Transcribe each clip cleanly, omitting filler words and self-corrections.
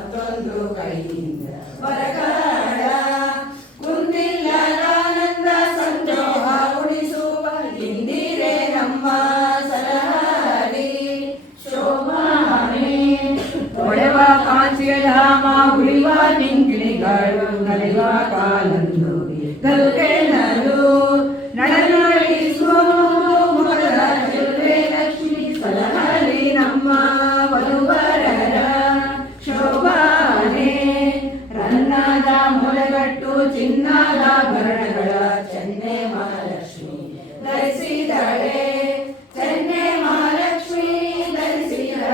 ಮತ್ತೊಂದು ಕೈಯಿಂದ ಬರಗಾಡ ಕುಂದಿಲ್ಲದಾನಂದ ಸಂತೋಷ ಉಳಿಸುವ ಇಂದಿರೆ ನಮ್ಮ ಸರಹರಿ ಶೋಭಾನೆ ಹೊಳೆವ ಕಾಂಚಿಯ ಧಾಮ ಉಳಿವ ನಿಂಗಿಣಿಗಳು ನಲಿವ ಕಾಲಂದು ಗಲ್ಗೆನಲು ನಡೆನುಳಿಸುವ ಲಕ್ಷ್ಮಿ ಸಲಹರಿ ನಮ್ಮ ವಧುವರರ ಶೋಭಾನೆ ರನ್ನದ ಮೊಳೆಗಟ್ಟು ಚಿನ್ನದ ಭರಣಗಳ ಚೆನ್ನೆ ಮಹಾಲಕ್ಷ್ಮಿ ಧರಿಸಿದಳೆ ಚೆನ್ನೆ ಮಹಾಲಕ್ಷ್ಮಿ ಧರಿಸಿದಳ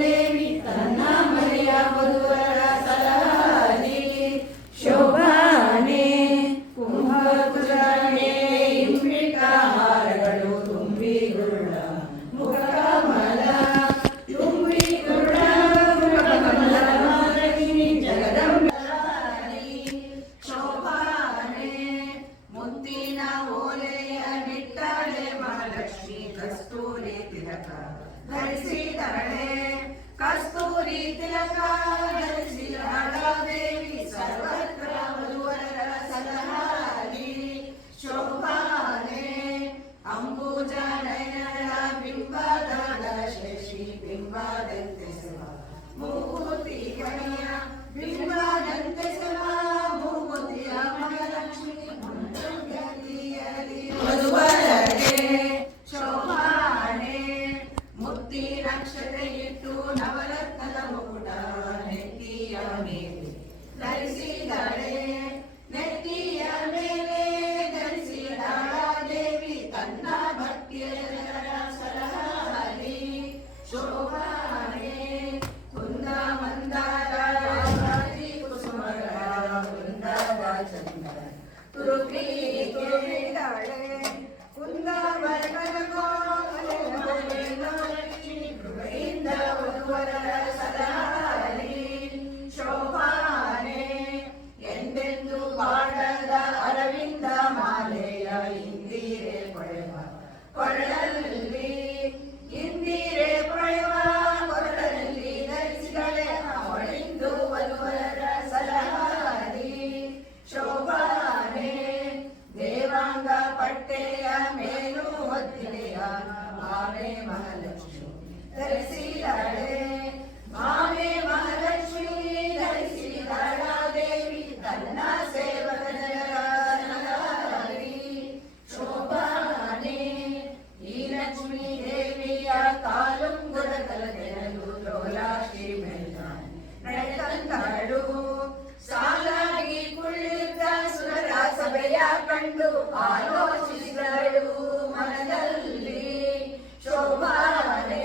ದೇವಿ ತನ್ನ ಮನೆಯ ವಧುವರ ಸಲಹರಿ ಶೋಭಾನೆ ಕುಂಭಕುಶಲನೆ ಇಂಬಿಟ ಹಾರಗಳು ತುಂಬಿಗುಳ್ಳ ಮುಖಕಮಲ ತುಂಬಿಗುಳ್ಳ ಮುಖಕಮಲ ಮಹಾಲಕ್ಷ್ಮಿ ಜಗದಂಬೆ ಶೋಭಾನೆ ಮುತ್ತಿನ ಓಲೆಯ ನಿಟ್ಟಳೆ ಮಹಾಲಕ್ಷ್ಮಿ ಕಸ್ತೂರಿ ತಿಲಕ ಧರಿಸಿದಳೆ ಕಸ್ತೂರಿ ತಿಲಕ ಧರಿಸಿದಳ ದೇವಿ ಸರ್ವತ್ರ ವಧುವರರ ಸಲಹರಿ ಶೋಭಾನೆ ಅಂಬುಜ ನಯನಳ ಬಿಂಬದ ಶಶಿ ಬಿಂಬದಂತೆ ಸಮ ಮೂಗುತಿ ಕಣಿಯ ಬಿಂಬದಂತೆ ಸಮ ಮೂಗುತಿಯ ಮಹಾಲಕ್ಷ್ಮಿ ಮಂತ್ರಗತಿಯಲಿ ವಧುವರಗೆ ಶೋಭಾನೆ ಮುತ್ತಿ ನಕ್ಷತ್ರ ಇಟ್ಟು ನವರತ್ನದ ಮುಕುಟ ನೆತ್ತಿಯ ಮೇಲೆ ಧರಿಸಿದಳೆ ನೆತ್ತಿಯ ಮೇಲೆ ಧರಿಸಿದಳ ದೇವಿ ತನ್ನ ಭಕ್ತಿಯ ಜನರ ಸಲಹರಿ ಶೋಭಾನೆ ಕುಂದ ಮಂದಾರ ಕುಸುಮಗಳ ವೃಂದದ ಚಂದ್ರ ತುರುಕಿ ತುರುಗಿದಳೆ ಕುಂದ ವರ್ಗದ ಲಕ್ಷ್ಮಿ ಕೃಪೆಯಿಂದ ವಧುವರರ ಸಲಹರಿ ಶೋಭಾನೆ ಎಂದೆಂದು ಬಾಡದ ಅರವಿಂದ ಮಾಲೆಯ ಇಂದಿರೆ ಪಡೆವ ಕೊರಳಲ್ಲಿ ಇಂದಿರೆ ಪಡೆವ ಕೊರಳಲ್ಲಿ ಧರಿಸಿದಳೆ ಅವಳಿಂದು ವಧುವರರ ಸಲಹರಿ ಶೋಭಾನೆ ದೇವಾಂಗ ಪಟ್ಟೆಯ ಮೇಲು ಹೊತ್ತಿಗೆಯ ಮಾವೆ ಮಹಾಲಕ್ಷ್ಮಿ ಧರಿಸಿದಳೆ ಮಾವೆ ಮಹಾಲಕ್ಷ್ಮಿ ಧರಿಸಿದಳ ದೇವಿ ತನ್ನ ಸೇವಕ ಜನರ ಸಲಹರಿ ಶೋಭಾನೆ ಈ ಲಕ್ಷ್ಮೀ ದೇವಿಯ ಕಾಲುಂಗುರ ಕಲಗೆರಲು ಲೋಲಾಕ್ಷಿ ಮೇಲ್ದಾನೆ ನಡೆತಂದಳು ಸಾಲಾಗಿ ಕುಳಿತ ಸುರರ ಸಭೆಯ ಕಂಡು ಆಲೋಚಿಸಿದಳು ಮನದಲ್ಲಿ ಶೋಭಾನೆ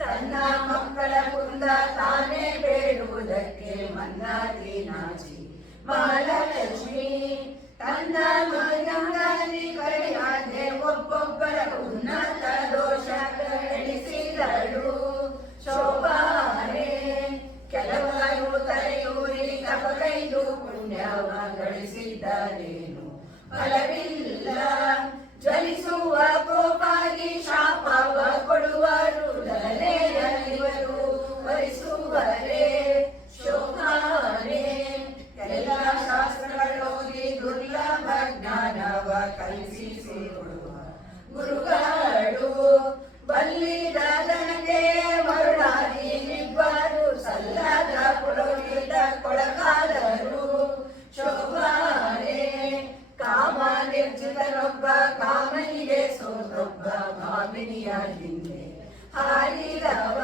ತನ್ನ ಮಕ್ಕಳ ಕುಂದ ತಾನೇ ಬೇಡುವುದಕ್ಕೆ ಮನ್ನಾದಿ ನಾಚಿ ಮಹಾಲಕ್ಷ್ಮಿ ತನ್ನ ಮಗನಲ್ಲಿ ಕರೆಯಾದೆ ಒಬ್ಬೊಬ್ಬರ ಉನ್ನತ ದೋಷ ಎಣಿಸಿದಳು ಶೋಭಾನೆ ಕೆಲವರು ತಲೆಯೂರಿ ತಪಗೈದು ಪುಣ್ಯವ ಗಳಿಸಿದರೇನು ಫಲವಿಲ್ಲ ಜ್ವಲಿಸುವ ಕೋಪಾಗಿ ಶಾಪವ ಕೊಡುವರು ದಲೆಯಲಿವರು ವರಿಸುವರೇ ಶೋಭಾನೆ ಎಲ್ಲ ಶಾಸ್ತ್ರಗಳೋದಿ ದುರ್ಲಭ ಜ್ಞಾನವ ಕಲಿಸಿಕೊಡುವ ಗುರುಗಳು ಬಲ್ಲಿದ ದನಗೆ ಮರುಳಾಗಿ ಇಬ್ಬರು ಸಲ್ಲದ ಪುರೋಹಿತ ಕೊಳಕಾದರು ಶೋಭಾನೆ ಕಾಮ ನಿರ್ಜಿತನೊಬ್ಬ ಕಾಮನಿಗೆ ಸೋತೊಬ್ಬ ಕಾಮಿನಿಯ ಹಿಂದೆ ಹಾರಿದವ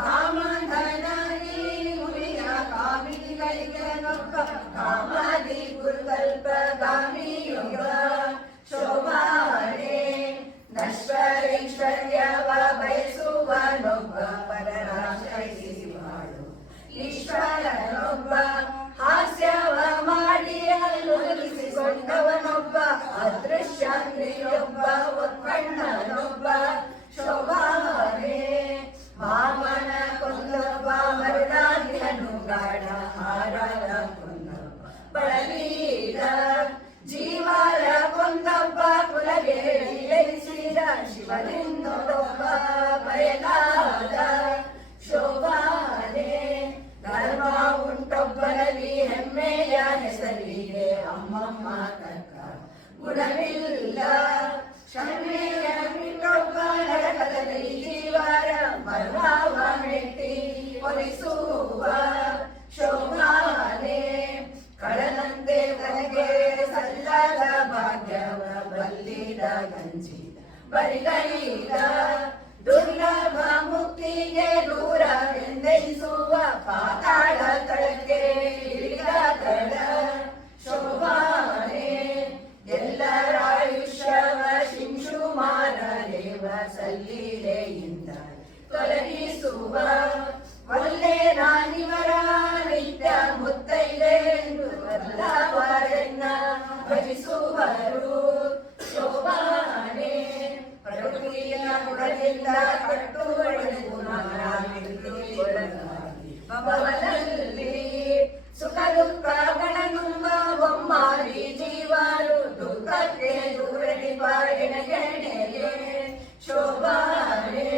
ಕಾಮಧನಾಗಿ ಮುನಿಯ ಕಾಮಿನಿಗಳಿಗೆ ನೊಬ್ಬ ಕಾಮಾದಿ ಗುರುಕಲ್ಪ ಗಾಮಿಯೊಬ್ಬ ಶೋಭಾನೆ ನಶ್ವರೈಶ್ವರ್ಯವ ಬಯಸುವನೊಬ್ಬ ಪರರಾಶ್ರಯಿಸಿ ಮಾಡು ಈಶ್ವರನೊಬ್ಬ ಹಾಸ್ಯವ ಮಾಡಿ ಅನುಲಿಸಿಕೊಂಡವನೊಬ್ಬ ಅದೃಶ್ಯಾಂದ್ರಿಯೊಬ್ಬ ಒಕ್ಕಣ್ಣನೊಬ್ಬ ಶೋಭಾನೆ ಮಾಮನ ಕೊಂದೊಬ್ಬ ಮರುಳಾದಿಯನು ಗಾಢ ಹಾರದ ಕೊಂದೊಬ್ಬ ಬಳಲೀರ ಜೀವರ ಕೊಂದೊಬ್ಬ ಕುಲಗೇರಿಸಿದ ಶಿವಲಿಂಗದೊಬ್ಬ ಬಯಲಾದ ಶೋಭಾನೆ ಕೈಗಳಿದ ದುರ್ಲಭ ಮುಕ್ತಿಗೆ ದೂರ ಎಂದೆನಿಸುವ ಪಾತಾಳ ತಳಕ್ಕೆ ಇಳಿದ ತಳ ಶೋಭಾನೆ ಎಲ್ಲರ ಆಯುಷ್ಯವ ಶಿಂಶುಮಾನ ದೇವ ಸಲ್ಲೀಲೆಯಿಂದ ತೊಲಗಿಸುವ ಒಲ್ಲೆ ನಾನಿವರ ನಿತ್ಯ ಮುತ್ತೈದೆ ಎಂದು ಬಲ್ಲವರೆನ್ನ ಭಜಿಸುವರು ಶೋಭಾನೆ ಪ್ರಕೃತಿಯ ಗುಣದಿಂದ ಕಟ್ಟು ಒಡೆದು ಭವನಲ್ಲಿ ಸುಖ ದುಃಖಗಳನ್ನುಂಬ ಒಮ್ಮಾರಿ ಜೀವಾರು ದುಃಖಕ್ಕೆ ದೂರಡಿಪ ಎಣೆಗೆ ಶೋಭಾನೆ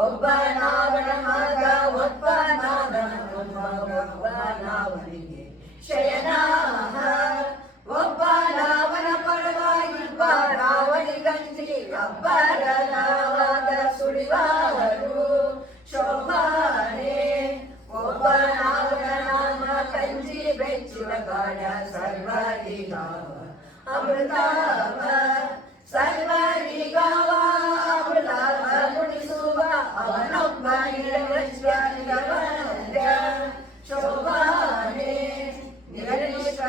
ಒಬ್ಬನಾವನ ಮಗ ಒಬ್ಬನಾವನಿಗೆ ಶಯನ ಒಬ್ಬನಾವನ ಪರವಾಗಿ ಇಬ್ಬರಾವನಿಗಂಜಿ ಅಬ್ಬರನಾವಾಗ ಸುಳಿವಾರು ಶೋಭಾನೆ ಒಬ್ಬನಾವನ ನಾಮ ಕಂಜಿ ಬೆಚ್ಚುವ ಗಾಢ ಸರ್ವರಿಗಾವ ಅಮೃತಾವ ಸರ್ವರಿಗಾವ ಅಮೃತಾವ ನುಡಿಸುವ ಅವನೊಬ್ಬ ಶೋಭಾನೆ ನಿರನಿಷ್ಠ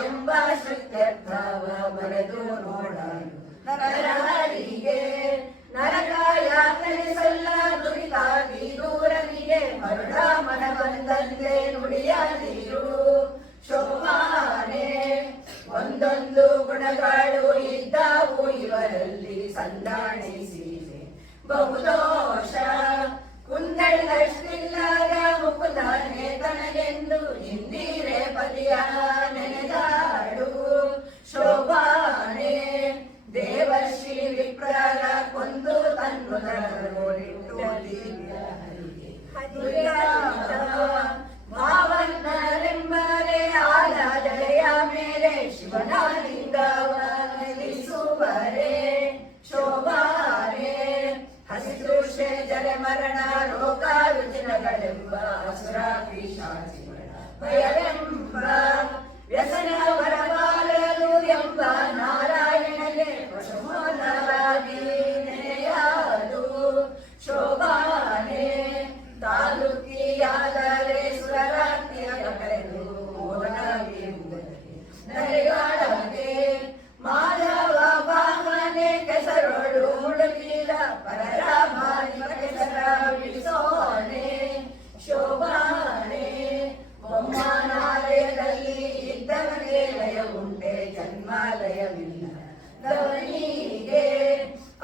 ಎಂಬ ಶ್ರುತ್ಯರ್ಥವ ಬರೆದು ನೋಡಲು ನರಹರಿಗೆ ನರಕ ಯಾತನೆ ಸಲ್ಲ ದುರಿತಾಗಿ ದೂರನಿಗೆ ಮರುಳ ಮನ ಬಂದಂತೆ ನುಡಿಯದಿರು ಶೋಭಾನೆ ಒಂದೊಂದು ಗುಣಗಳು ಇದ್ದವು ಇವರಲ್ಲಿ ಸಂದಾಣಿಸಿದೆ ಬಹುದೋಷ ಕುಂದಳಷ್ಟಿಲ್ಲದ ಮುಕುಂದನೆ ತನಗೆಂದು ಇಂದಿರೆ ಪದಿಯ ನೆನೆದಾಡು ಶೋಭಾನೆ ದೇವಶ್ರೀ ವಿಪ್ರರ ಕೊಂದು ತನ್ನು ನೋಡಿಟ್ಟು ಭಾವನ್ನರೆಂಬರೆ ಆದ ಜಲೆಯ ಮೇಲೆ ಶಿವನಾಲಿಂಗವನಿಸುವರೆ ಶೋಭಾನೆ ಹಸಿದೃಶ್ಯ ಜಲ ಮರಣ ರೋಗ ರುಜಿನಗಳೆಂಬ ಅಸುರ ಪಿಶಾಚಿಗಳ ಭಯವೆಂಬ ವ್ಯಸನ ಬರಬಾರದು ಎಂಬ ನಾರಾಯಣಗೆ ಪಶುಮೋದರಾಗಿ ನೆನೆಯಾದು ಶೋಭಾನೆ ತಾಲೂಕಿಯಾದರೆ ಸುರರಾತ್ರಿಯ ಕರೆದು ನಡೆಗಾಡದೆ ಮಾಧವ ಬಾಮನೆ ಕೆಸರೊಳು ಮುಳುಗಿದ ಪರರ ಮಾಲಿಕ ಕೆಸರ ಬಿಡಿಸೋನೆ ಶೋಭಾನೆ ಬೊಮ್ಮನಾಲಯದಲ್ಲಿ ಇದ್ದವನಿಗೆ ಲಯ ಉಂಟೆ ಜನ್ಮಾಲಯವಿಲ್ಲ ದವನಿಗೆ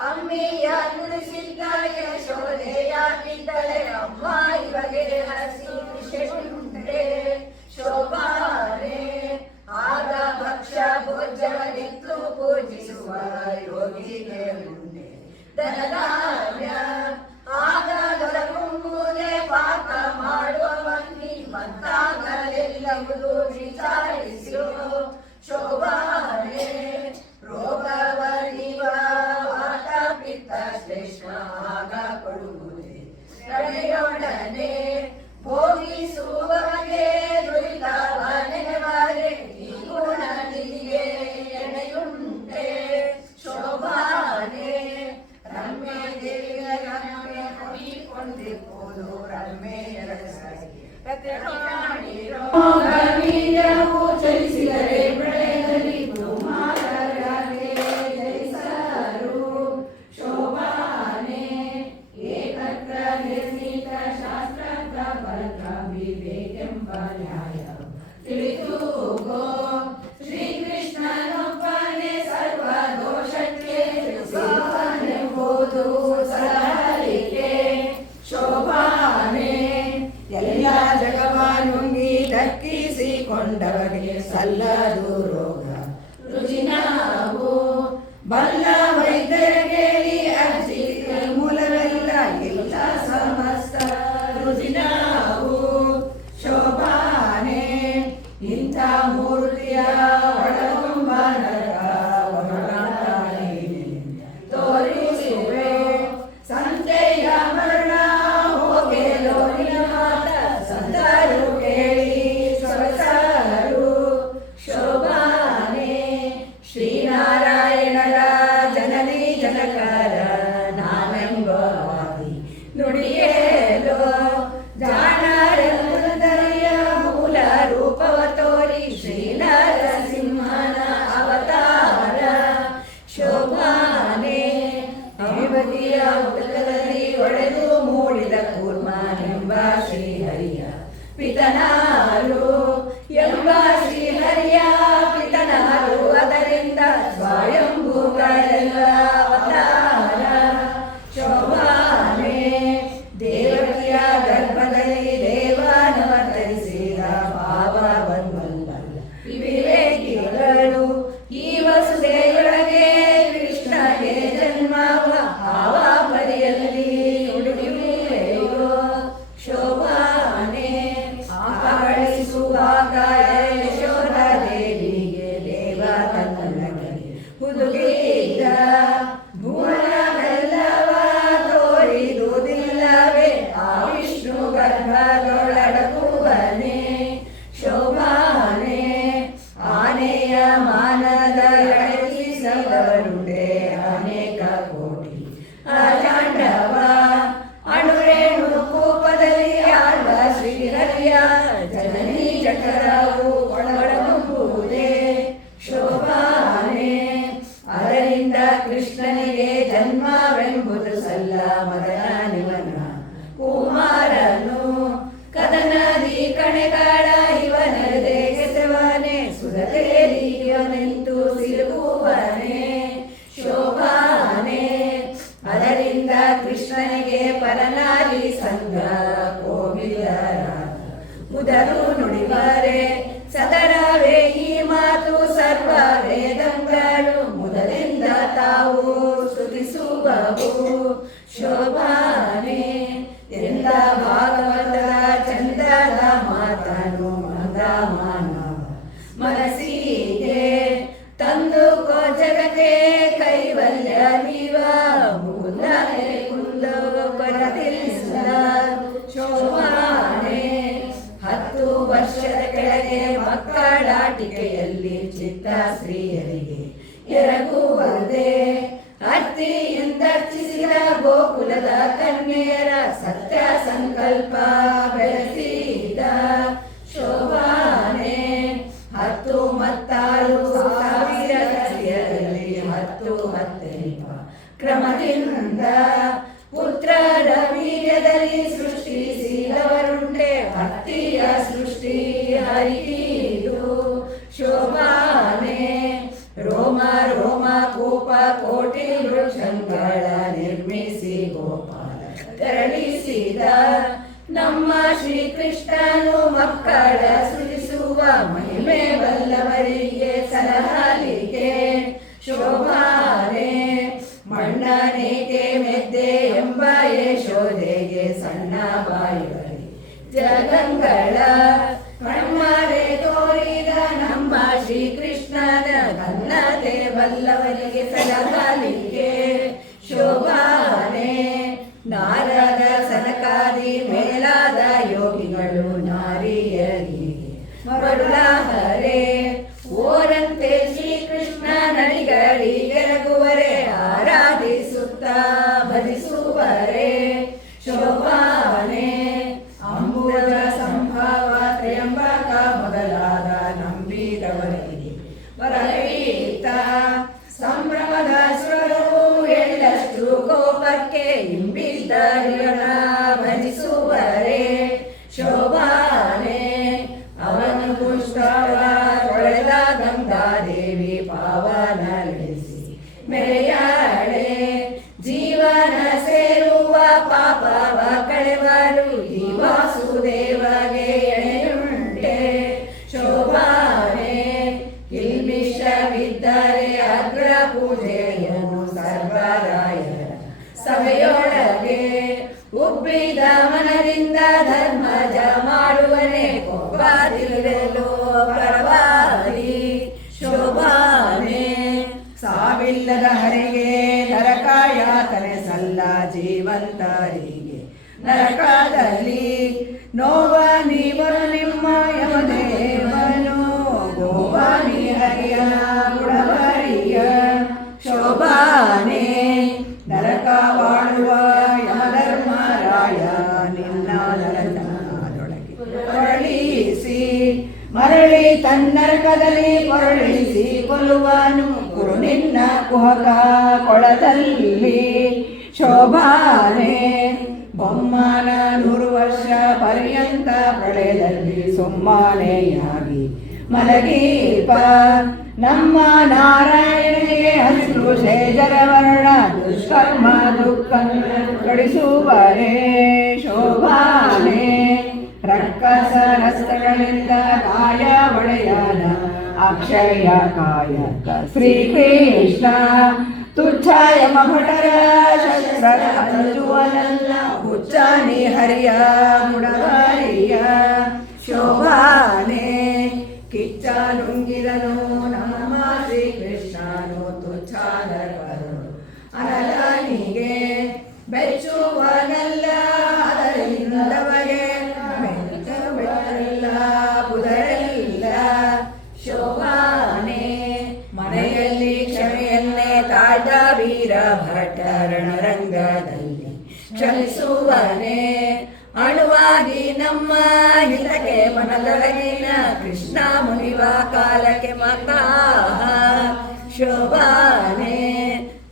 ಅಮ್ಮಿಯ ನುಡಿಸಿದ್ದ ಯಶೋದೆಯಾಗಿದ್ದಳೆ ಅಮ್ಮ ಇವಗೆ ಹಸಿ ವಿಷಯುಂಟೆ ಶೋಭಾನೆ ಆಗ ಭಕ್ಷ ಭೋಜವನಿತ್ತು ಪೂಜಿಸುವ ಯೋಗಿಗೆ ಉಂಟೆ ಧನಧಾನ್ಯ ಆಗ ದೊರಕುಂಬುದೇ ಪಾಕ ಮಾಡುವವನ್ನಿ ಮತ್ತಾಗಲೆಲ್ಲವುದು ವಿಚಾರಿಸು ಶೋಭಾನೆ ರೋಗವ ನಿವ ವಾತ ಪಿತ್ತ ಶ್ರೇಷ್ಠ ಆಗ ಕೊಡುವುದೇ ತಡೆಯೊಡನೆ ಭೋಗಿಸುವವಗೆ ದುರಿತವ ನೆನೆವರೆ ಈ ಗುಣ ನಿಧಿಗೆ ಎಣೆಯುಂಟೆ ಶೋಭಾನೆ ರಮ್ಯ ದೇವಿಯ ರಮ್ಯ ಕೊಡಿಕೊಂಡಿರುವುದು ರಮ್ಮೆಯ ರೋಗವೀರ್ಯವು ಚಲಿಸಿದರೆ ಬೆಳೆಯಲಿ ಭೂಮಾರಗೆ ಜಯಿಸರು ಶೋಭಾನೆ ಏಕತ್ರ ನಿರ್ಮಿತ ಶಾಸ್ತ್ರ ಬಲಕ ವಿವೇಕೆಂಬ ನ್ಯಾಯ ತಿಳಿದುಗೋ ಶ್ರೀಕೃಷ್ಣನೊಬ್ಬನೇ ಸರ್ವ ದೋಷಕ್ಕೆ ಎಂಬುದು ಸಲಹಲಿಕೆ ಶೋಭಾನೆ ಎಲ್ಲ ಜಗವನುಂಗಿ ದಕ್ಕಿಸಿಕೊಂಡವರಿಗೆ ಸಲ್ಲದು ರೋಗ ರುಜಿನವು ಬಲ್ಲ ವೈದ್ಯರಿಗೆ ಅರ್ಜಿ ಮೂಲವೆಲ್ಲ ಇಲ್ಲ ಸಮಸ್ತ ರುಜಿನವು ಶೋಭಾನೆ ಇಂಥ ಮೂರ್ತಿಯ ಒಳಗುಂಬ ತೋರಿಸುವೆ ಸಂತೆಯ ಮರಣ ಹೋಗೆಲೋ ಮಾತ ಸಂತರು ಕೇಳಿ ಸೊಗಸರು ಶೋಭಾನೆ ಶ್ರೀನಾರಾಯಣರ ಜನನಿ ಜನ ಪಿತನಾರು ಎಂಬ ಶ್ರೀಹರಿಯ ಪಿತನಾರು ಅದರಿಂದ ಸ್ವಯಂಭೂಗಳೆಲ್ಲ ಅವತಾರ ಶೋಭಾನೆ ದೇವಕಿಯ ಗರ್ಭದಲ್ಲಿ ದೇವಾನವತರಿಸಿದ ಭಾವವನ್ಮಲ್ಲ ವಿವೇಕಿಗಳು ಈ ವಸುದೆಯೊಳಗೆ ಕೃಷ್ಣಗೆ ಜನ್ಮವ ಆವ ಪರಿಯಲ್ಲಿ ಉಡುಗಿವೆಯೋ ಶೋಭಾನೆ ಆಕಳಿಸುವಾಗ ಯಶೋಧ ದೇವಿಗೆ ದೇವ ತನ್ನೊಳಗೆ ಹುದುಗಿದ ಭುವನವೆಲ್ಲವ ತೋರಿದುದಿಲ್ಲವೇ ಆ ವಿಷ್ಣು ಗರ್ಭದೊಳಡಗುವನೆ ಶೋಭಾನೆ ಆನೆಯ ಮಾನದ ಎಳೆಸಿದವರುಂಡೆ ಅನೇಕ ಕೋಟಿ ಅಜಾಂಡವ ಅಣುರೇಣು ಕೂಪದಲ್ಲಿ ಆಳ್ವ ಶ್ರೀಹರಿಯ ಜನನಿ ಚಕ್ರವು ಒಳಗೊಳಗುವುದೇ ಶೋಭಾನೆ ಅದರಿಂದ ಕೃಷ್ಣನಿಗೆ ಜನ್ಮವೆಂಬುದು ಸಲ್ಲ ಮದನ ನಿವನ ಕುಮಾರನು ಕದನದಿ ಕಣೆಗಾಳ ಇವನದೆ ಕೆಸವನೆ ಸುಧತೆಯನಿಂತು ಸಿಲುಗುವನೆ ಶೋಭಾನೆ ಅದರಿಂದ ಕೃಷ್ಣನಿಗೆ ಪರನಾರಿ ಸಂಘ ಕೋಗಿಲರ ಮುದರು ನುಡಿವರೆ ಸದರವೇ ಈ ಮಾತು ಸರ್ವ ವೇದಂಗಳು ಮೊದಲಿಂದ ತಾವು ಸ್ತುತಿಸುವವು ಶೋಭಾನೆ ಎಂದ ಭಾಗವತದ ಚಂದದ ಮಾತನು ಮಂದ ಮಾನವ ಮನಸ್ಸಿಗೆ ತಂದು ಕೋ ಜಗಕ್ಕೆ ಕೈವಲ್ಯ ನೀವ ಮುಕುಂದ ಕುಂದ ಪರದಿಲ್ಲ ಶೋಭಾನೆ 10 ವರ್ಷದ ಕೆಳಗೆ ಮಕ್ಕಳಾಟಿಕೆಯಲ್ಲಿ ಚಿತ್ತ ಸ್ತ್ರೀಯರಿಗೆ ಎರಗುವುದೇ ಅರ್ತಿಯಿಂದರ್ಚಿಸಿದ ಗೋಕುಲದ ಕನ್ಯೆಯರ ಸತ್ಯ ಸಂಕಲ್ಪ ಬೆಳೆಸಿದ ಶೋಭಾನೆ 10 ಮತ್ತಾರು ಸಾವಿರ ಸ್ತ್ರೀಯರಲ್ಲಿ 10 ಕ್ರಮದಿಂದ ಪುತ್ರರ ವೀರ್ಯದಲ್ಲಿ ಸೃಷ್ಟಿಸಿದವರುಂಟೆ ಭಕ್ತಿಯ ಸೃಷ್ಟಿ ಹರಿದು ಶೋಭಾನೆ ರೋಮ ರೋಮ ಕೂಪ ಕೋಟಿ ವೃಕ್ಷಗಳ ನಿರ್ಮಿಸಿ ಗೋಪಾಲ ತೆರಳಿಸಿದ ನಮ್ಮ ಶ್ರೀಕೃಷ್ಣನು ಮಕ್ಕಳ ಸೃಜಿಸುವ ಮಹಿಮೆ ಬಲ್ಲವರಿಗೆ ಸಲಹಲಿಗೆ ಶೋಭಾನೆ ಮಣ್ಣನೇಕೆ ಮೆದ್ದೆ ಎಂಬ ಯಶೋದೆಗೆ ಸಣ್ಣ ಬಾಯಿವರಿ ಜಗಂಗಳ ಕಣ್ಮಾರೆ ತೋರಿದ ನಮ್ಮ ಶ್ರೀಕೃಷ್ಣನ ಘನತೆ ಬಲ್ಲವರಿಗೆ ಸಲಹಲಿಗೆ ಶೋಭಾನೆ ನಾರದ ಸನಕಾದಿ ಮೇಲಾದ ಯೋಗಿಗಳು ನಾರಿಯರಿಗೆ ಮರುಳಹರೆ ಓರಂತೆ ಶ್ರೀಕೃಷ್ಣ ನಡಿಗರಿಗೆರಗುವರೆ ಆರಾಧಿಸುತ್ತ ಭಜಿಸುವರೆ ಶೋಭಾನೆ ಅಂಬುದ ಸಂಭವ ತ್ರಯಂಬಕ ಮೊದಲಾದ ನಂಬಿದವರಿಗೆ ವರವೀತ ಸಂಭ್ರಮದ ಸ್ವರವು ಎಳ್ಳಷ್ಟು ಕೋಪಕ್ಕೆ ಇಂಬಿದ್ದರಿಗಳ ಭಜಿಸುವರೆ ಶೋಭಾನೆ ಅವನು ಪುಷ್ಪವ ತೊಳೆದ ಗಂಗಾದೇವಿ ಪಾವನಳಿಸಿ ಮೆರೆಯಾಳೆ ಜೀವನ ಸೇರುವ ಪಾಪವ ಕಳೆವರು ಈ ವಾಸುದೇವಗೆ ಎಣೆಯುಂಟೆ ಶೋಭಾನೆ ಕಿಲ್ಮಿಷವಿದ್ದರೆ ಅಗ್ರ ಪೂಜೆಯನ್ನು ಸರ್ವರಾಯರ ಸಭೆಯೊಳಗೆ ಉಬ್ಬಿದ ಮನದಿಂದ ಧರ್ಮಜ ಮಾಡುವನೆ ಕೊಬ್ಬದಿರಲು ಪರವಾಗಿ ಶೋಭಾನೆ ಸಾವಿಲ್ಲದ ಹರಿಗೆ ನರಕಾಯಾತನೆ ಸಲ್ಲ ಜೀವಂತರಿಗೆ ನರಕದಲ್ಲಿ ನೋವ ನೀವನು ನಿಮ್ಮ ಯಮದೇವನು ಗೋವಾನಿ ಹರಿಯ ಗುಣವರಿಯ ಶೋಭಾನೆ ನರಕ ವಾಳುವ ಯಮಧರ್ಮರಾಯ ನಿನ್ನ ನರಕದೊಳಗೆ ಹೊರಳಿಸಿ ಮರಳಿ ತನ್ನರಕದಲ್ಲಿ ಹೊರಳಿಸಿ ಕೊಲ್ಲುವನು ಗುರು ನಿನ್ನ ಕುಹಕ ಕೊಳದಲ್ಲಿ ಶೋಭಾನೆ ಬೊಮ್ಮನ 100 ವರ್ಷ ಪರ್ಯಂತ ಪ್ರಳಯದಲ್ಲಿ ಸುಮ್ಮನೆಯಾಗಿ ಮಲಗೀಪ ನಮ್ಮ ನಾರಾಯಣನಿಗೆ ಹಸಿರು ಶೇಜರವರ್ಣ ದುಷ್ಕರ್ಮ ದುಃಖ ಕಡಿಸುವರೇ ಶೋಭಾನೆ ರಕ್ಕಸ ರಸ್ತಗಳಿಂದ ಕಾಯ ಒಡೆಯನ ಅಕ್ಷಯ ಕಾಯಕ ಶ್ರೀಕೃಷ್ಣ ತುಚ್ಛಾಯ ಮಭಟರ ಶಸ್ತ್ರ ಅಂಜುವನಲ್ಲ ಹುಚ್ಚಾನಿ ಹರಿಯ ಮುಡಗರಿಯ ಶೋಭಾನೆ ಕಿಚ್ಚ ನುಂಗಿದನು ನಮ್ಮ ಶ್ರೀಕೃಷ್ಣನು ತುಚ್ಛಾದರವನು ಅನಲನಿಗೆ ಬೆಚ್ಚುವನಲ್ಲ ಅದರಿಂದವಗೆ ಬೆಚ್ಚಲ್ಲ ಪುದರೆಲ್ಲ ಶೋಭಾನೆ ಮನೆಯಲ್ಲಿ ಕ್ಷಮೆಯನ್ನೇ ತಾಟ ವೀರ ಭಟ ರಣರಂಗದಲ್ಲಿ ಕ್ಷಮಿಸುವನೆ ಅಣುವಾಗಿ ನಮ್ಮ ಹಿತಕ್ಕೆ ಮನದೊಳಗಿನ ಕೃಷ್ಣ ಮುನಿವ ಕಾಲಕ್ಕೆ ಮಕಾಹ ಶೋಭಾನೆ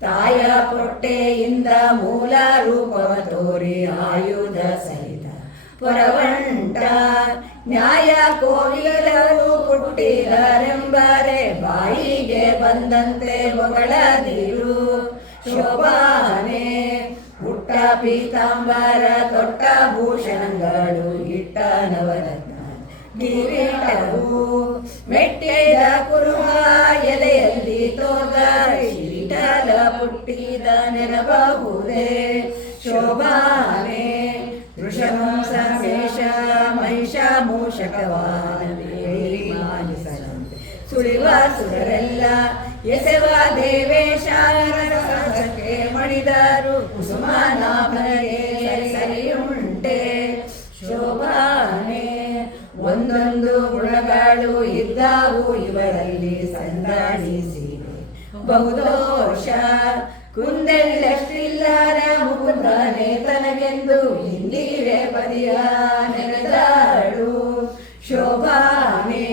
ತಾಯ ಪೊಟ್ಟೆಯಿಂದ ಮೂಲ ರೂಪವ ತೋರಿ ಆಯುಧ ಸಹಿತ ಪರವಂಟ ನ್ಯಾಯ ಕೋವಿಲರು ಪುಟ್ಟಿದರೆಂಬರೆ ಬಾಯಿಗೆ ಬಂದಂತೆ ಹೊಗಳದಿರು ಶೋಭಾನೆ ಪುಟ್ಟ ಪೀತಾಂಬರ ತೊಟ್ಟ ಭೂಷಣಗಳು ಇಟ್ಟ ನವರತ್ನ ಕಿರೀಟವು ಮೆಟ್ಟಿದ ಕುರುಹ ಎಲೆಯಲ್ಲಿ ತೋಗ ಕಿರೀಟಲ ಪುಟ್ಟಿದ ನೆನಬಹುದೇ ಶೋಭಾನೆ ವೃಷಭಂಸ ಮೇಷ ಮಹಿಷ ಮೂಷಕವಾನಿಸರಂತೆ ಸುಳಿವ ಸುರರೆಲ್ಲ ಎಸೆವ ದೇವೇಶ ರಸಕ್ಕೆ ಮಣಿದರು ಕುಸುಮನಾಭನಿಗೆ ಸರಿಯುಂಟೆ ಶೋಭಾನೆ ಒಂದೊಂದು ಗುಣಗಳು ಇದ್ದವು ಇವರಲ್ಲಿ ಸಂದಾಡಿಸಿವೆ ಬಹುದೋಷ ಕುಂದೆಲ್ಲಷ್ಟಿಲ್ಲದ ಮುಕುಂದನೆ ತನಗೆಂದು ಇಂದಿರೆ ಪದಿಯ ನೆನೆದಾಳು ಶೋಭಾನೆ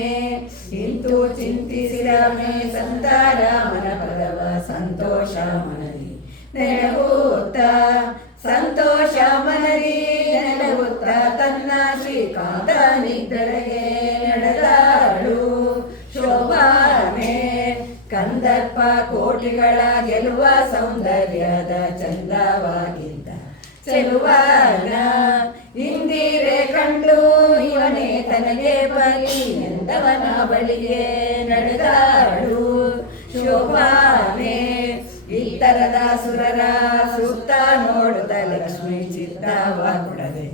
ಇಂತು ಚಿಂತಿಸಿರಮೆ ಸಂತಾರ ಮನ ಪದವ ಸಂತೋಷ ಮನದಿ ನೆನಗುತ್ತ ಸಂತೋಷ ಮನದಿ ನೆನಗುತ್ತ ತನ್ನ ಶ್ರೀಕಾಂತ ನಿದ್ರೆಗೆ ನಡೆದಾಳು ಶೋಭಾನೆ ಕಂದರ್ಪ ಕೋಟಿಗಳ ಗೆಲುವ ಸೌಂದರ್ಯದ ಚಂದವಾಗಿದ್ದ ಚೆಲುವನ ಇಂದಿರೆ ಕಂಡು ಇವನೇ ತನಗೆ ಬಲಿ ಎಂದವನ ಬಳಿಗೆ ನಡೆದಾಳು ಶೋಭಾನೆ ಇತ್ತರದ ಸುರರ ಸುತ್ತ ನೋಡುತ್ತ ಲಕ್ಷ್ಮಿ ಚಿತ್ತವ ಕೊಡದೆ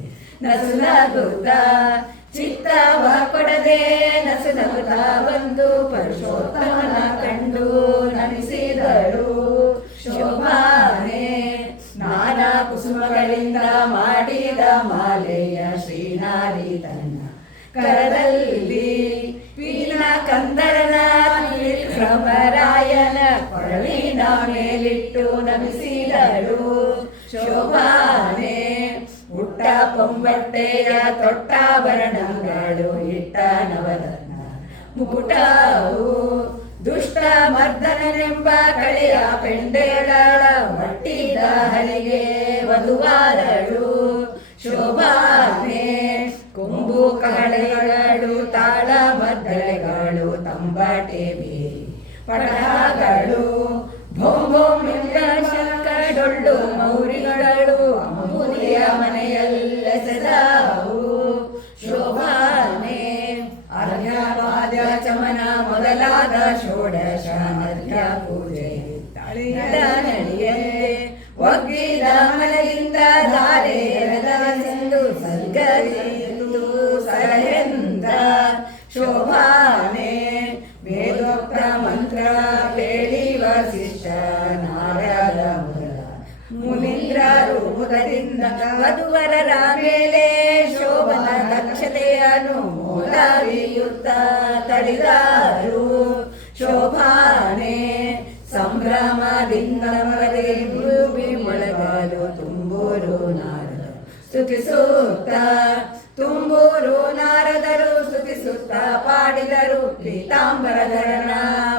ನಸುನಗುತ್ತ ಚಿತ್ತವ ಕೊಡದೆ ನಸುನಗುತ್ತ ಬಂದು ಪುರುಷೋತ್ತಮನ ಕಂಡು ನಮಿಸಿದಳು ಶೋಭಾನೆ ನಾನಾ ಕುಸುಮಗಳಿಂದ ಮಾಡಿದ ಮಾಲೆಯ ಶ್ರೀನಾರಿ ತನ್ನ ಕರದಲ್ಲಿ ವೀಣ ಕಂದರನ ತ್ರಿವಿಕ್ರಮರಾಯನ ಕೊರಳಿನ ಮೇಲಿಟ್ಟು ನಮಿಸಿದಳು ಶೋಭಾನೆ ಹುಟ್ಟ ಪೊಂಬಟ್ಟೆಯ ತೊಟ್ಟಾಭರಣಗಳು ಇಟ್ಟ ನವರತ್ನ ಮುಕುಟವು ದುಷ್ಟ ಮರ್ದನನೆಂಬ ಕಳೆಯ ಪೆಂಡೆಗಳ ಮಟ್ಟಿದ ಹರಿಗೆ ವಧುವಾರಳು ಶೋಭಾನೆ ಕೊಂಬು ಕಹಳೆಗಳು ತಾಳ ಮದ್ದಳೆಗಳು ತಂಬಾಟೆ ಬೇರಿ ಪಡಗಳು ಭೋಂ ಶಂಕ ಡೊಳ್ಳು ಮೌರಿಗಳು ಅಂಬುಲಿಯ ಮನೆಯಲ್ಲೆಸೆದವು ಶೋಭಾನೆ ಅರ್ಘ್ಯಪಾದ ಚಮನ ಮೊದಲಾದ ಷೋಡಶ ಅರ್ಘ್ಯ ಪೂಜೆ ನಡೆಯೇ ಒಗ್ಗಿದ ಮನೆಯಿಂದ ಧಾರೆ ಎರೆದವ ಸಿಂಧು ಸರ್ಗರಿತು ಸರಹೆಂದ ಶೋಭಾನೆ ವೇದೋಕ್ತ ಮಂತ್ರ ಬೇಳಿವ ಶಿಷ್ಟ ನಾರದ ಮುನೀಂದ್ರರು ಮುದರಿಂದ ವಧುವರರ ಮೇಲೆ ಶೋಭನ ದಕ್ಷತೆಯನ್ನು ಮೂಲವಿಯುತ್ತ ತಡೆದರು ಶೋಭಾನೆ ಸಂಭ್ರಮದಿಂದ ಮುಳುಬಿ ಮೊಳಗಲು ತುಂಬೂರು ನಾರದ ಸ್ತುತಿಸುತ್ತ ತುಂಬೂರು ನಾರದರು ಸ್ತುತಿಸುತ್ತ ಪಾಡಿದರು ಪೀತಾಂಬರಧರನ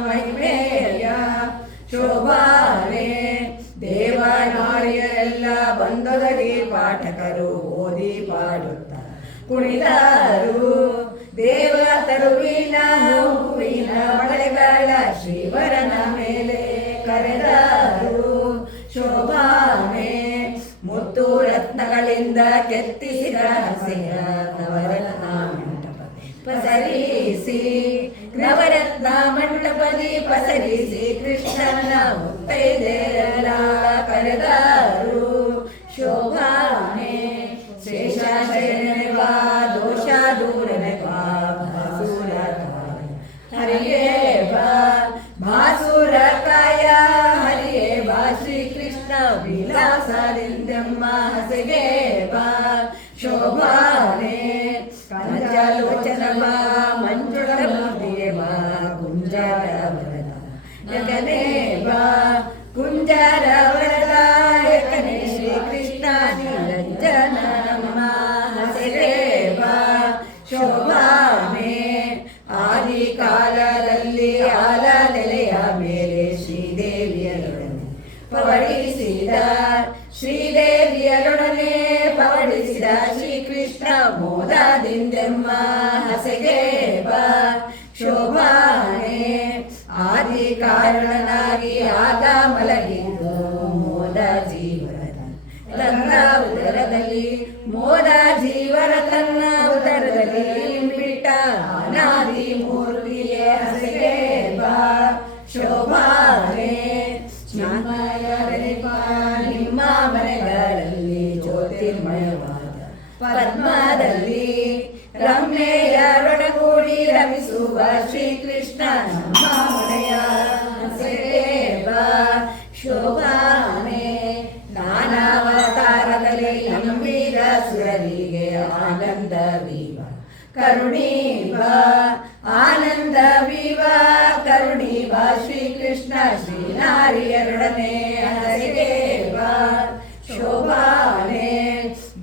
ಮಹಿಮೆಯ ಶೋಭಾನೆ ದೇವನಾರಿಯರೆಲ್ಲ ಬಂದ ಸೊಗರಿ ಪಾಠಕರು ಓದಿ ಪಾಡುತ್ತ ಕುಣಿದಾರು. ದೇವ ತರುವಿನ ಹೂವಿನ ಬಳೆಗಳ ಶ್ರೀವರನ ಮೇಲೆ ಕರೆದಾರು. ಶೋಭಾನೆ ಮುತ್ತು ರತ್ನಗಳಿಂದ ಕೆತ್ತಿಸಿದ ಹಸೆಯ ನವರತ್ನ ಮಂಟಪ ಪಸರಿಸಿ, ನವರತ್ನ ಮಂಟಪದಿ ಪಸರಿಸಿ ಕೃಷ್ಣನ ಮುತ್ತೈದೆಯರ ಕರೆದಾರು. ಶೋಭಾನೆ ಶೇಷಾಶಯನೆ ಬಾ ದೋಷ ದೂರನೆ ಬಾ ಭಾಸುರ ಹರಿಯೇ ಬಾ ಭಾಸುರ ಕಾಯ ಹರಿಯೇ ಬಾ ಶ್ರೀಕೃಷ್ಣ ವಿಲಾಸದಿಂದೆಮ್ಮ ಹಸೆಗೆ ಬಾ. ಶೋಭಾನೆ ಕಂಜಲೋಚನ ಬಾ ಮಂಜುಳ ಮೂರ್ತಿಗೆ ಬಾ ಕುಂಜರ ವರದ ಯಕನೇ ಬಾ ಕುಂಜರ ವರದ ಯಕನೇ ಶ್ರೀಕೃಷ್ಣ ನಿರಂಜನ ನಮ್ಮ ಹಸೆಗೆ ಬಾ. ಶೋಭಾನೆ ಆದಿ ಕಾಲದಲ್ಲಿ ಆಲ ನೆಲೆಯ ಮೇಲೆ ಶ್ರೀದೇವಿಯರೊಡನೆ ಪವಡಿಸಿದ ಶ್ರೀದೇವಿಯರೊಡನೆ ಪವಡಿಸಿದ ಶ್ರೀಕೃಷ್ಣ ಮೋದದಿಂದೆಮ್ಮ ಹಸೆಗೆ ಬಾ. ಶೋಭಾನೆ ಆದಿ ಕಾರಣನಾಗಿ ಆಗ ಮಲಗಿದ್ದು ಮೋದ ಜೀವರದ ತನ್ನ ಉದರದಲ್ಲಿ ಮೋದ ಜೀವರ ತನ್ನ ಉದರದಲ್ಲಿ ಬಿಟ್ಟ ಅನಾದಿ ಮೂರ್ತಿಯೇ ಹಸೆಗೆ ಬಾ. ಶೋಭಾನೆ ನಿಮ್ಮ ಮನೆಗಳಲ್ಲಿ ಜ್ಯೋತಿರ್ಮಯವಾದ ಪದ್ಮದಲ್ಲಿ ರಮ್ಯೆಯರೊಡಗೂಡಿ ರಮಿಸುವ ಶ್ರೀಕೃಷ್ಣ ನಮ್ಮ ಮನೆಯ ಹಸೆಗೆ ಬಾ. ಶೋಭಾನೆ ನಾನಾವತಾರದಲ್ಲಿ ನಂಬಿದ ಸುರರಿಗೆ ಆನಂದವೀವ ಕರುಣೀವ ಆನಂದವೀವ ಕರುಣೀವ ಶ್ರೀಕೃಷ್ಣ ಶ್ರೀನಾರಿಯರೊಡನೆ ಹಸೆಗೆ ಬಾ. ಶೋಭಾನೆ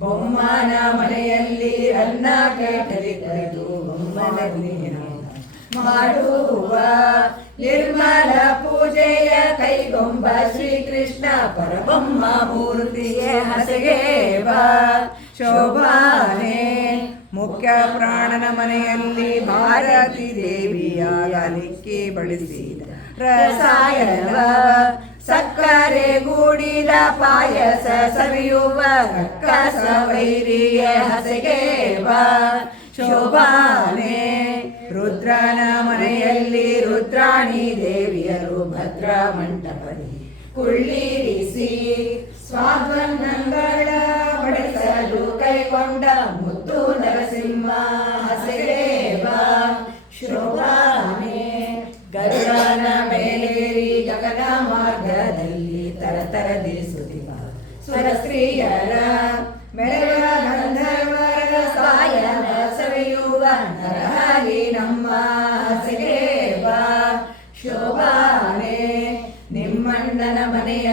ಬೊಮ್ಮನ ಮನೆಯಲ್ಲಿ ಅನ್ನ ಕೇಟರಿ ಕುರಿತು ಬೊಮ್ಮನಲ್ಲಿ ಮಾಡುವ ನಿರ್ಮಲ ಪೂಜೆಯ ಕೈಗೊಂಬ ಶ್ರೀಕೃಷ್ಣ ಪರಬೊಮ್ಮ ಮೂರ್ತಿಗೆ ಹಸೆಗೆ ಬಾ. ಶೋಭಾನೆ ಮುಖ್ಯ ಪ್ರಾಣನ ಮನೆಯಲ್ಲಿ ಭಾರತೀ ದೇವಿಯ ಲಿಕ್ಕಿ ಬಳಸಿದ ರಸಾಯನ ಸಕ್ಕರೆ ಗೂಡಿದ ಪಾಯಸ ಸವಿಯುವ ರಕ್ಕಸ ವೈರಿಯ ಹಸೆಗೆ ಬಾ. ಶೋಭಾನೆ ರುದ್ರನ ಮನೆಯಲ್ಲಿ ರುದ್ರಾಣಿ ದೇವಿಯರು ಭದ್ರ ಮಂಟಪದಿ ಕುಳ್ಳಿರಿಸಿ ಸ್ವಾದ್ವನ್ನಗಳ ಬಡಿಸಲು ಕೈಗೊಂಡ ಮುತ್ತು ನರಸಿಂಹ ಹಸೆಗೆ ಬಾ. ಶೋಭಾನೆ ಗರುಡನ ಮೇಲೇರಿ ಗಗನ ಮಾರ್ಗದಲ್ಲಿ ತರತರದಿ ಸುದಿವ ಸ್ವರಸ್ತ್ರೀಯರ ಮೆರೆವ ಗಂಧರ್ವರ ಸಾಯನ ಸವೆಯುವ ನರಹರಿ ನಮ್ಮ ಹಸೆಗೆ ಬಾ. ಶೋಭಾನೆ ನಿಮ್ಮಣ್ಣನ ಮನೆಯ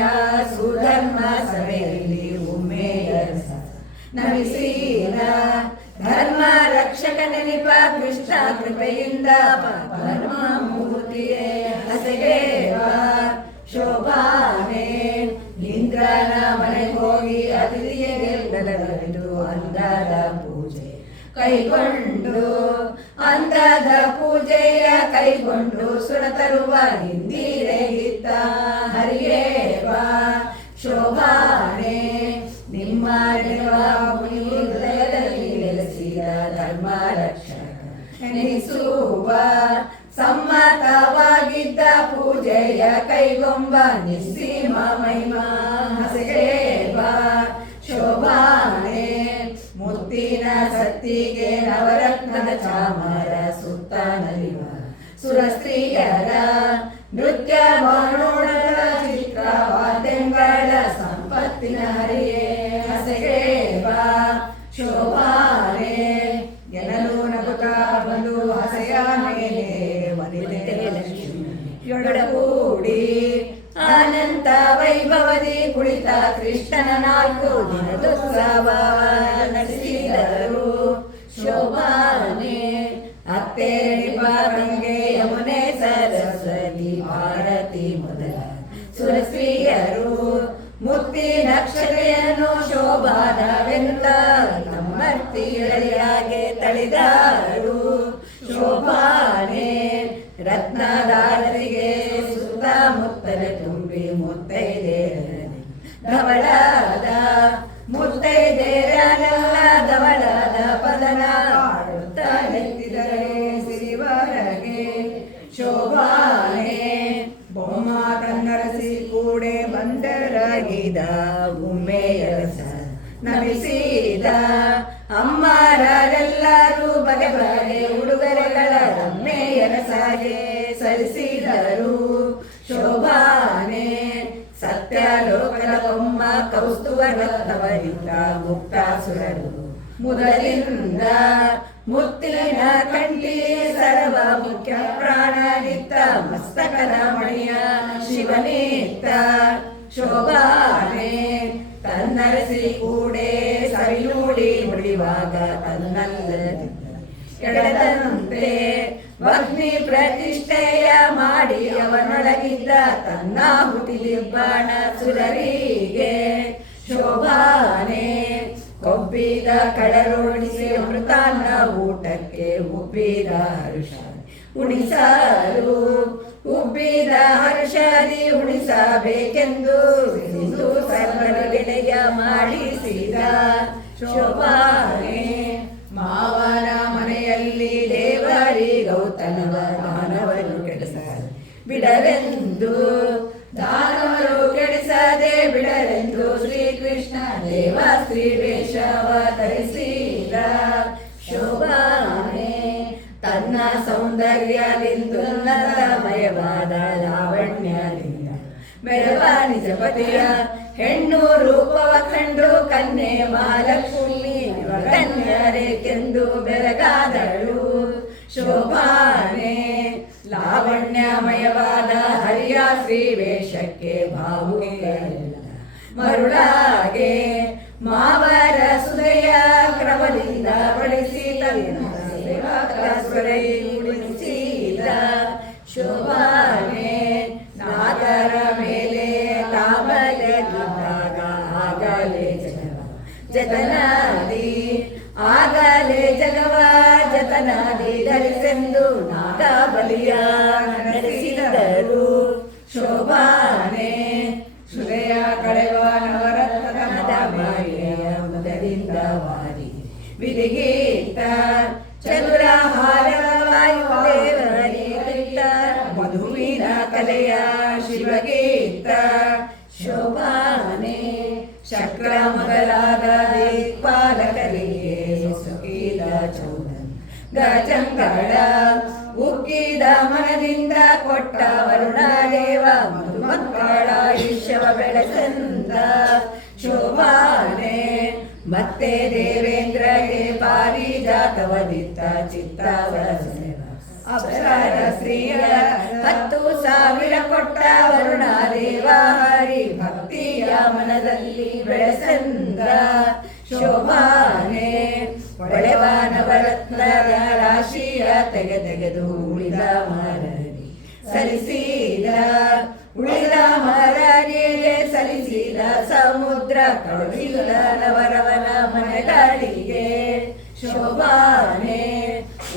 ಸುಧರ್ಮ ಸಭೆಯಲ್ಲಿ ಉಮ್ಮೆಯ ನಮಿಸಿದ ಧರ್ಮ ರಕ್ಷಕ ನೆನಪ ಕೃಷ್ಣ ಕೃಪೆಯಿಂದ ಪರಮ ಮೂರ್ತಿಯೇ ಹಸೆಗೆ ಬಾ. ಶೋಭಾನೆ ಇಂದ್ರನ ಮನೆಗೆ ಹೋಗಿ ಅತಿಥಿಯರಿಗೆಲ್ಲರಿಗೂ ಅಂದದ ಪೂಜೆ ಕೈಗೊಂಡು ಅಂದದ ಪೂಜೆಯ ಕೈಗೊಂಡು ಸುರ ತರುವ ಇಂದಿರೆಗಿತ್ತ ಹರಿಯೇ ಬಾ. ಶೋಭಾನೆ ನಿಮ್ಮ ಹೃದಯದಲ್ಲಿ ನೆಲೆಸಿದ ಧರ್ಮ ರಕ್ಷಕ ನೆನೆಸುವ ಸಮ್ಮತವಾಗಿದ್ದ ಪೂಜೆಯ ಕೈಗೊಂಬ ನಿಸ್ಸೀಮ ಮಹಿಮಾ ಹಸೆಗೆ ಬಾ. ಶೋಭಾನೆ ಮುತ್ತಿನ ಸತ್ತಿಗೆ ನವರತ್ನದ ಚಾಮರ ಸುತ್ತ ನಲಿವ ಸುರಸ್ತ್ರೀಯರ ನೃತ್ಯ ಮಾಡೋಣದ ಚಿತ್ರವಾದ್ಯಗಳ ಸಂಪತ್ತಿನ ಹರಿಯೇ ಹಸೆಗೆ ಬಾ. ಶೋಭಾನೆ ಎನಲು ನಗುತ್ತಾ ಬಂದು ಹಸೆಯ ಮೇಲೆ ಮನಿದೆ ಲಕ್ಷ್ಮಿಯೊಡಗೂಡಿ ಅನಂತ ವೈಭವದಿ ಕುಳಿತ ಕೃಷ್ಣನ 4 ದಿನದೋತ್ಸವ ನಡೆಸಿದರು. ಶೋಭಾನೆ ಅತ್ತೇರಿಪ ಗಂಗೆ ಯಮುನೆ ಸರಸ್ವತಿ ಭಾರತಿ ಮೊದಲ ಸುರಸ್ತ್ರೀಯರು ಮುಕ್ತಿ ನಕ್ಷತೆಯನ್ನು ಪಾದವೆಂತ ತಮ್ಮರ್ತಿಯಳಿಯಾಗೆ ತಳಿದಾರು ಶೋಭಾನೆ ರತ್ನದಾರರಿಗೆ ಸುತ್ತಮುತ್ತಲೆ ತುಂಬಿ ಮುತ್ತೈದೆ ಧವಳದ ಮುತ್ತೈದೆಯರೆಲ್ಲ ಧವಳದ ಪದನ ಆಡುತ್ತಾ ನಿಂತಿದರೆ ಸಿರಿವರಗೆ ಶೋಭಾನೆ ಬೊಮ್ಮ ಕನ್ನರಸಿ ಕೂಡೆ ಬಂದರಾಗಿದ ಉಮ್ಮೆಯರಸ ನಮಿಸಿದ ಅಮ್ಮರೆಲ್ಲರೂ ಬಗೆ ಬಗೆ ಉಡುಗೊರೆಗಳ ರಮ್ಮೆಯರಸಾಗೆ ಸಲ್ಲಿಸಿದರು ಶೋಭಾನೆ ಸತ್ಯಲೋಕದ ಬೊಮ್ಮ ಕೌಸ್ತುವ ರತ್ನವರಿಂದ ಮುಕ್ತಾಸುರರು ಮೊದಲಿಂದ ಮುತ್ತಿನ ಕಂಠಿ ಸರ್ವ ಮುಖ್ಯ ಪ್ರಾಣನಿತ್ತ ಮಸ್ತಕದ ಮಣಿಯ ಶಿವನಿತ್ತ ಶೋಭಾನೆ ತನ್ನರಸಿ ಕೂಡೆ ಸವಿಯೂಡಿ ಮುಡಿವಾಗ ತನ್ನಲ್ಲದಿದ್ದ ಕೆಡದಂತೆ ಅಗ್ನಿ ಪ್ರತಿಷ್ಠೆಯ ಮಾಡಿ ಅವನೊಳಗಿದ್ದ ತನ್ನ ಹುಟ್ಟಿದಿಬ್ಬಾಣ ಸುರರಿಗೆ ಶೋಭಾನೆ ಕೊಬ್ಬಿದ ಕಡಲೋಡಿಸಿ ಅಮೃತಾನ್ನ ಊಟಕ್ಕೆ ಉಬ್ಬಿದ ಹರ್ಷ ಉಣಿಸಲು ಉಬ್ಬಿದ ಹರ್ಷದಿ ಉಣಿಸಬೇಕೆಂದು ಸಿಂಧು ಸರ್ವರ ಗೆಳೆಯ ಮಾಡಿಸಿದ ಶೋಭಾನೆ ಮಾವನ ಮನೆಯಲ್ಲಿ ದೇವರಿ ಗೌತಮವ ದಾನವರು ಕೆಡಿಸಲು ಬಿಡರೆಂದು ದಾನವರು ಕೆಡಿಸದೆ ಬಿಡರೆಂದು ಶ್ರೀಕೃಷ್ಣ ದೇವ ಸ್ತ್ರೀ ವೇಷವ ಧರಿಸಿದ ಶೋಭಾನೆ ತನ್ನ ಸೌಂದರ್ಯದಿಂದುನ್ನತಮಯವಾದ ಲಾವಣ್ಯದಿಂದ ಮೆರವ ನಿಜಪತಿಯ ಹೆಣ್ಣು ರೂಪವ ಕಂಡು ಕನ್ಯೆ ಮಹಾಲಕ್ಷ್ಮಿ ಕನ್ಯರೇಕೆಂದು ಬೆರಗಾದಳು ಶೋಭಾನೆ ಲಾವಣ್ಯಮಯವಾದ ಹರಿಯ ಶ್ರೀ ವೇಷಕ್ಕೆ ಭಾವುಕರಿಲ್ಲ ಮರುಳಾಗೆ ಮಾವರ ಸುದಯ ಕ್ರಮದಿಂದ ಬಳಸಿ ಉಳಿಸಿದ ಶೋಭಾನೆ ನಾದರ ಮೇಲೆ ತಾಮಲೆ ಬಿದ್ದಾಗ ಆಗಲೇ ಜತನಾದಿ ಆಗಲೇ ಜಗವ ಜತನಾದಿ ಧರಿಸೆಂದು ನಾಗ ಬಲಿಯ ನಡೆಸಿದರು ಶೋಭಾನೆ ಹೃದಯ ಕಳೆವ ನವರತ್ನದ ಬಾಯಿಯ ಮುದರಿಂದ ವಾರಿ ವಿಧಿಗೀತ ಚತುರ ಹಾರವಾಯುದೇವರಿಗಿತ್ತ ಮಧುವಿನ ಕಲೆಯ ಶಿವಗೀತ ಶೋಭಾನೆ ಶಕ್ರ ಮೊದಲಾದ ದಿಕ್ಪಾಲಕರಿಗೆ ಸುಖೀದ ಚೌದನ್ ಗಜಂಗಳ ಉಕ್ಕಿದ ಮನದಿಂದ ಕೊಟ್ಟ ವರುಣದೇವ ಮಧುಮಕ್ಕಳ ಆಯುಷ್ಯವ ಬೆಳೆಸಂದ ಶೋಭಾನೆ ಮತ್ತೆ ದೇವೇಂದ್ರಗೆ ಪಾರಿಜಾತವದಿತ್ತ ಚಿತ್ತವ ಅಪರಾರ ಸ್ತ್ರೀಯ 10,000 ಕೊಟ್ಟ ವರುಣದೇವ ಹರಿ ಭಕ್ತಿಯ ಮನದಲ್ಲಿ ಬೆಳೆಸಂದ ಶೋಭಾನೆ ಹೊಳೆವ ನವರತ್ನದ ರಾಶಿಯ ತೆಗೆದು ಉಳಿದ ಮರರಿ ಸಲ್ಲಿಸಿದ ಉಳಿದ ಮರರಿಗೆ ಸಲ್ಲಿಸಿದ ಸಮುದ್ರ ಕಳುಹಿಲ್ಲ ನವರವನ ಮನೆಗಳಿಗೆ ಶೋಭಾನೆ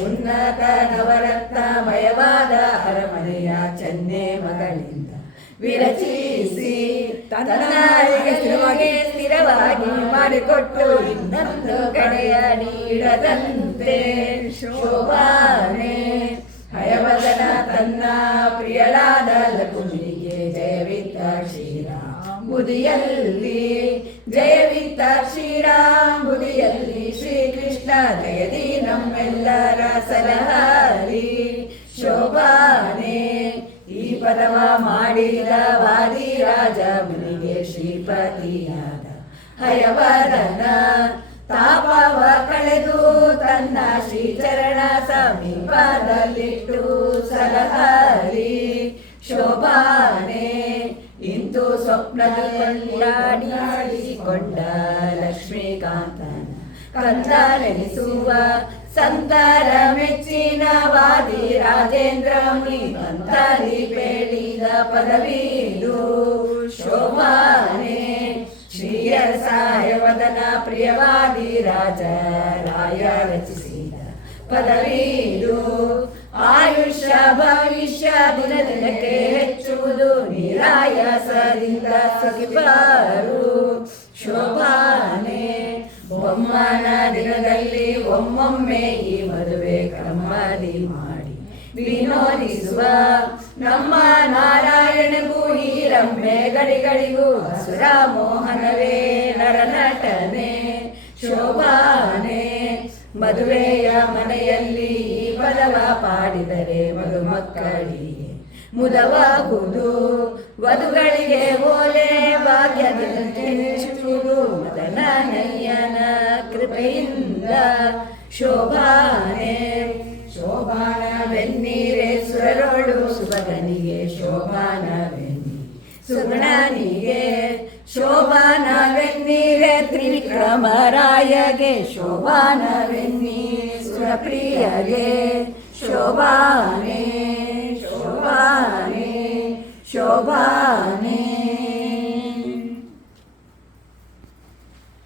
ಉನ್ನತ ನವರತ್ನಮಯವಾದ ಅರಮನೆಯ ಚೆನ್ನೆ ಮಗಳಿಂದ ವಿರಚಿಸಿ ತನ್ನರಿಗೆ ಸ್ಥಿರವಾಗಿ ಮಾಡಿಕೊಟ್ಟು ಇನ್ನೊಂದು ಕಡೆಯ ನೀಡದಂತೆ ಶೋಭಾನೆ ಹಯವದನ ತನ್ನ ಪ್ರಿಯಳಾದ ಲಕುಮಿಗೆ ಜಯವಿತ್ತ ಶ್ರೀರಾಂಬುದಿಯಲ್ಲಿ ಜಯವಿತ್ತ ಶ್ರೀರಾಂಬುದಿಯಲ್ಲಿ ಶ್ರೀಕೃಷ್ಣ ಜಯದಿ ನಮ್ಮೆಲ್ಲರ ಸಲಹರಿ ಶೋಭಾನೆ ಈ ಪದವ ಮಾಡಿದ ವಾದಿರಾಜ ಮುನಿಗೆ ಶ್ರೀಪತಿಯಾದ ಹಯವದನ ತಾಪವ ಕಳೆದು ತನ್ನ ಶ್ರೀಚರಣ ಸಮೀಪದಲ್ಲಿಟ್ಟು ಸಲಹರಿ ಶೋಭಾನೆ ಇಂತು ಸ್ವಪ್ನದಲ್ಲಿ ಕೊಂಡ ಲಕ್ಷ್ಮೀಕಾಂತನ ಕಂದನೆನಿಸುವ ಸಂತರ ಮೆಚ್ಚಿನ ವಾದಿ ರಾಜೇಂದ್ರ ಮುನಿ ಕಂತರಿ ಬೇಡಿದ ಪದವಿದು ಶೋಭಾನೆ ಶ್ರೀಯ ಸಾಯವ ವದನ ಪ್ರಿಯವಾದಿ ರಾಜ ರಾಯ ರಚಿಸಿದ ಪದವಿದು. ಆಯುಷ್ಯ ಭವಿಷ್ಯ ದಿನ ದಿನಕ್ಕೆ ಹೆಚ್ಚುವುದು ನಿರಾಯಾಸದಿಂದ ಸುಖಿಬರು ಶೋಭಾನೆ. ಬೊಮ್ಮನ ದಿನದಲ್ಲಿ ಒಮ್ಮೊಮ್ಮೆ ಈ ಮದುವೆ ಕ್ರಮದಿ ಮಾಡಿ ವಿನೋದಿಸುವ ನಮ್ಮ ನಾರಾಯಣಗೂ ಈ ರಮ್ಯೆ ಗಡಿಗಳಿಗೂ ಅಸುರ ಮೋಹನವೇ ನರನಟನೆ ಶೋಭಾನೆ. ಮದುವೆಯ ಮನೆಯಲ್ಲಿ ಈ ಪದವ ಪಾಡಿದರೆ ಮಧುಮಕ್ಕಳಿಗೆ ಮುದವಾಗುವುದು. ವಧುಗಳಿಗೆ ಓಲೆ ಭಾಗ್ಯದಿಂಚುವುದು ಮದನಯ್ಯನ ಕೃಪೆಯಿಂದ ಶೋಭಾನೆ. ಶೋಭಾನವೆನ್ನೀರೆ ಸುರರೊಳು ಸುಭಗನಿಗೆ ಶೋಭಾನವೆನ್ನಿ ಸುಗುಣನಿಗೆ. ಶೋಭಾನವೆನ್ನೀರೆ ತ್ರಿವಿಕ್ರಮರಾಯಗೆ ಶೋಭಾನವೆನ್ನಿ ಸುರಪ್ರಿಯಗೆ ಶೋಭಾನೆ ಶೋಭಾನೆ ಶೋಭಾನೆ.